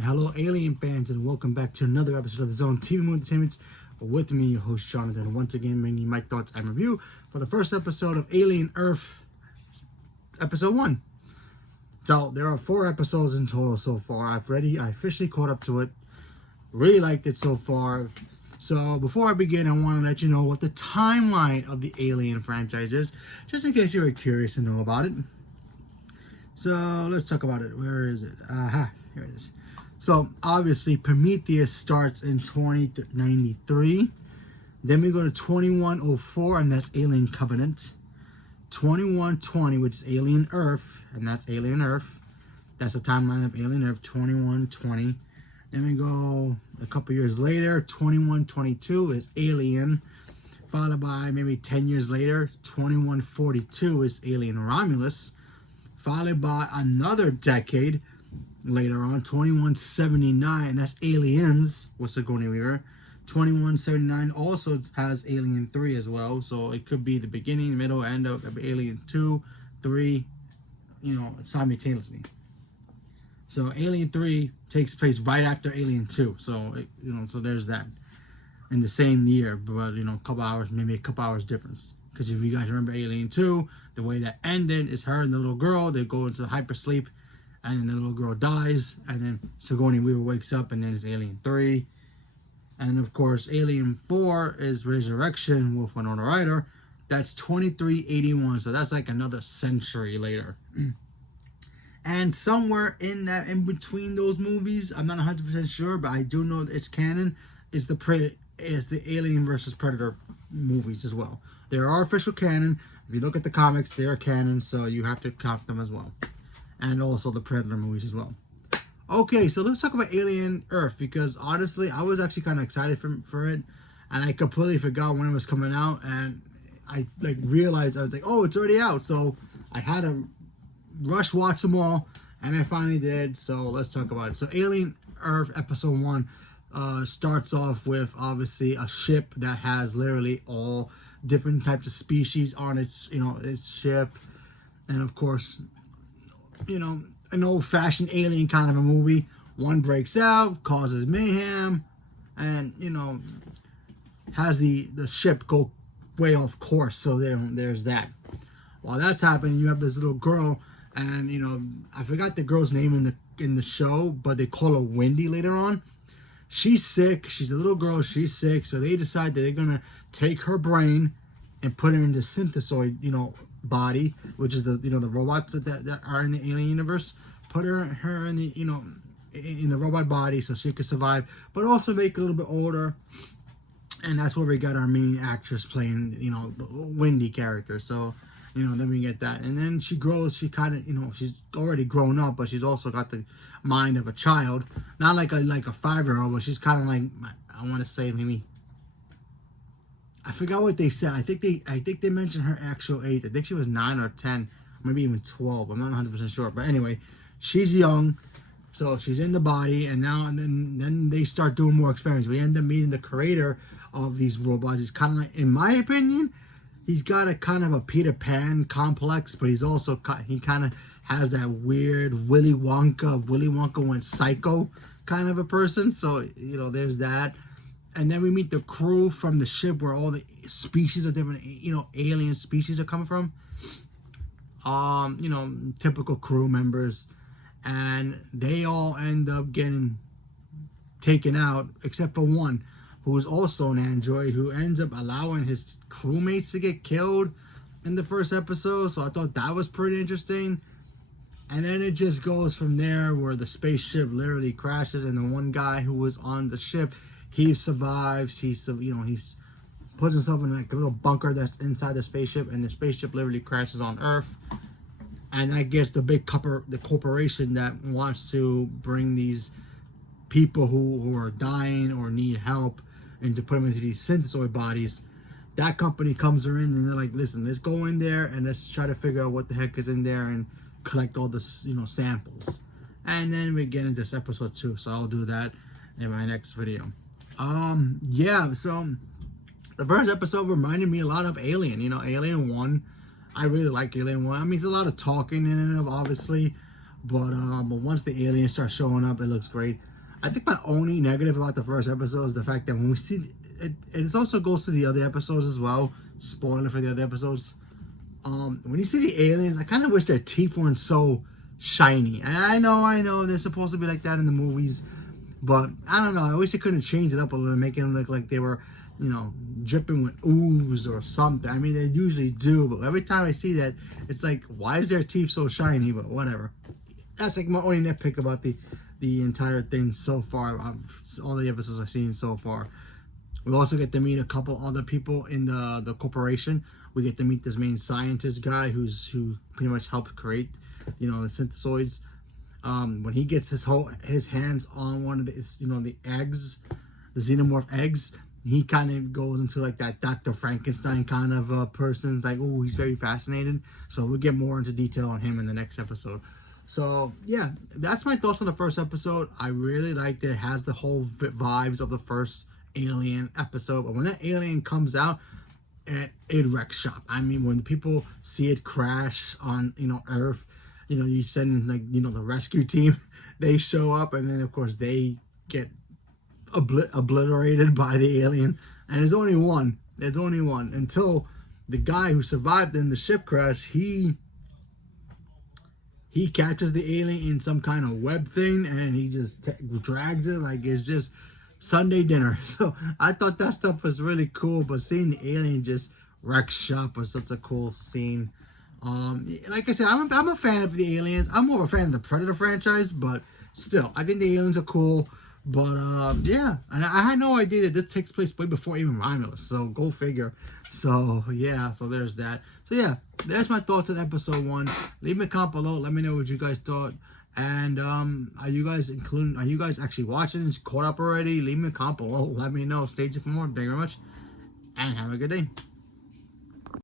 And hello, Alien fans, and welcome back to another episode of the Zone TV Movie Entertainment. With me, your host Jonathan, once again bringing you my thoughts and review for the first episode of Alien Earth, episode 1. So there are 4 episodes in total so far. I officially caught up to it. Really liked it so far. So before I begin, I want to let you know what the timeline of the Alien franchise is, just in case you were curious to know about it. So let's talk about it. Where is it? Here it is. So obviously Prometheus starts in 2093. Then we go to 2104, and that's Alien Covenant. 2120, which is Alien Earth, and that's Alien Earth. That's the timeline of Alien Earth, 2120. Then we go a couple years later, 2122 is Alien. Followed by maybe 10 years later, 2142 is Alien Romulus. Followed by another decade later on, 2179, that's Aliens with Sigourney Weaver. 2179 also has Alien 3 as well, so it could be the beginning, middle, end of Alien 2, 3, simultaneously. So Alien 3 takes place right after Alien 2, so so there's that in the same year, but a couple hours difference. Because if you guys remember Alien 2, the way that ended is her and the little girl, they go into hypersleep, and then the little girl dies, and then Sigourney Weaver wakes up, and then it's Alien 3. And of course, Alien 4 is Resurrection with Winona Ryder. That's 2381, so that's like another century later. And somewhere in between those movies, I'm not 100% sure, but I do know that it's canon, is the Alien versus Predator movies as well. They are official canon. If you look at the comics, they are canon, so you have to count them as well. And also the Predator movies as well. Okay, so let's talk about Alien Earth, because honestly, I was actually kind of excited for it, and I completely forgot when it was coming out, and I realized, I was like, oh, it's already out, so I had to rush watch them all, and I finally did, so let's talk about it. So Alien Earth episode 1 starts off with, obviously, a ship that has literally all different types of species on its ship, and of course, an old-fashioned alien kind of a movie. One breaks out, causes mayhem, and has the ship go way off course. So there's that. While that's happening, you have this little girl, and I forgot the girl's name in the show, but they call her Wendy later on. She's sick. She's a little girl. She's sick. So they decide that they're gonna take her brain and put her into synthesoid, body, which is the the robots that are in the alien universe. Put her in the in the robot body so she could survive, but also make her a little bit older. And that's where we got our main actress playing the Wendy character. So then we get that, and then she grows. She kind of she's already grown up, but she's also got the mind of a child, not like a 5-year-old, but she's kind of like, I want to say maybe, I forgot what they said. I think they mentioned her actual age. I think she was 9 or 10, maybe even 12. I'm not 100% sure. But anyway, she's young, so she's in the body, and then they start doing more experiments. We end up meeting the creator of these robots. He's kind of like, in my opinion, he's got a kind of a Peter Pan complex, but he kind of has that weird Willy Wonka went psycho kind of a person. So there's that. And then we meet the crew from the ship where all the species of different, alien species are coming from. Typical crew members. And they all end up getting taken out, except for one, who is also an android, who ends up allowing his crewmates to get killed in the first episode. So I thought that was pretty interesting. And then it just goes from there, where the spaceship literally crashes, and the one guy who was on the ship, he survives. He's puts himself in like a little bunker that's inside the spaceship, and the spaceship literally crashes on Earth. And I guess the corporation that wants to bring these people who are dying or need help and to put them into these synthesoid bodies, that company comes in and they're like, listen, let's go in there and let's try to figure out what the heck is in there and collect all the samples. And then we get into this episode 2, so I'll do that in my next video. So the first episode reminded me a lot of Alien. Alien 1. I really like Alien 1. I mean, there's a lot of talking in it, obviously. But once the aliens start showing up, it looks great. I think my only negative about the first episode is the fact that when we see it, it also goes to the other episodes as well. Spoiler for the other episodes. When you see the aliens, I kind of wish their teeth weren't so shiny. And I know they're supposed to be like that in the movies, but I don't know. I wish they couldn't change it up a little, making them look like they were, dripping with ooze or something. I mean, they usually do, but every time I see that, it's like, why is their teeth so shiny? But whatever. That's like my only nitpick about the entire thing so far. All the episodes I've seen so far. We also get to meet a couple other people in the corporation. We get to meet this main scientist guy who pretty much helped create, the synthesoids. When he gets his hands on one of the eggs, the xenomorph eggs, he kind of goes into like that Dr. Frankenstein kind of person. It's like, oh, he's very fascinated. So we'll get more into detail on him in the next episode. So yeah, that's my thoughts on the first episode. I really liked it. It has the whole vibes of the first Alien episode, but when that alien comes out, it wrecks shop. I mean, when people see it crash on Earth, you send like the rescue team, they show up, and then of course they get obliterated by the alien. And there's only one until the guy who survived in the ship crash, he catches the alien in some kind of web thing, and he just drags it like it's just Sunday dinner. So I thought that stuff was really cool, but seeing the alien just wreck shop was such a cool scene. Like I said, I'm a fan of the aliens. I'm more of a fan of the Predator franchise, but still, I think the aliens are cool. But yeah, and I had no idea that this takes place way before even Romulus, so go figure. So yeah, so there's that. So yeah, there's my thoughts on episode 1. Leave me a comment below. Let me know what you guys thought. And are you guys actually watching and caught up already? Leave me a comment below. Let me know. Stay tuned for more. Thank you very much, and have a good day.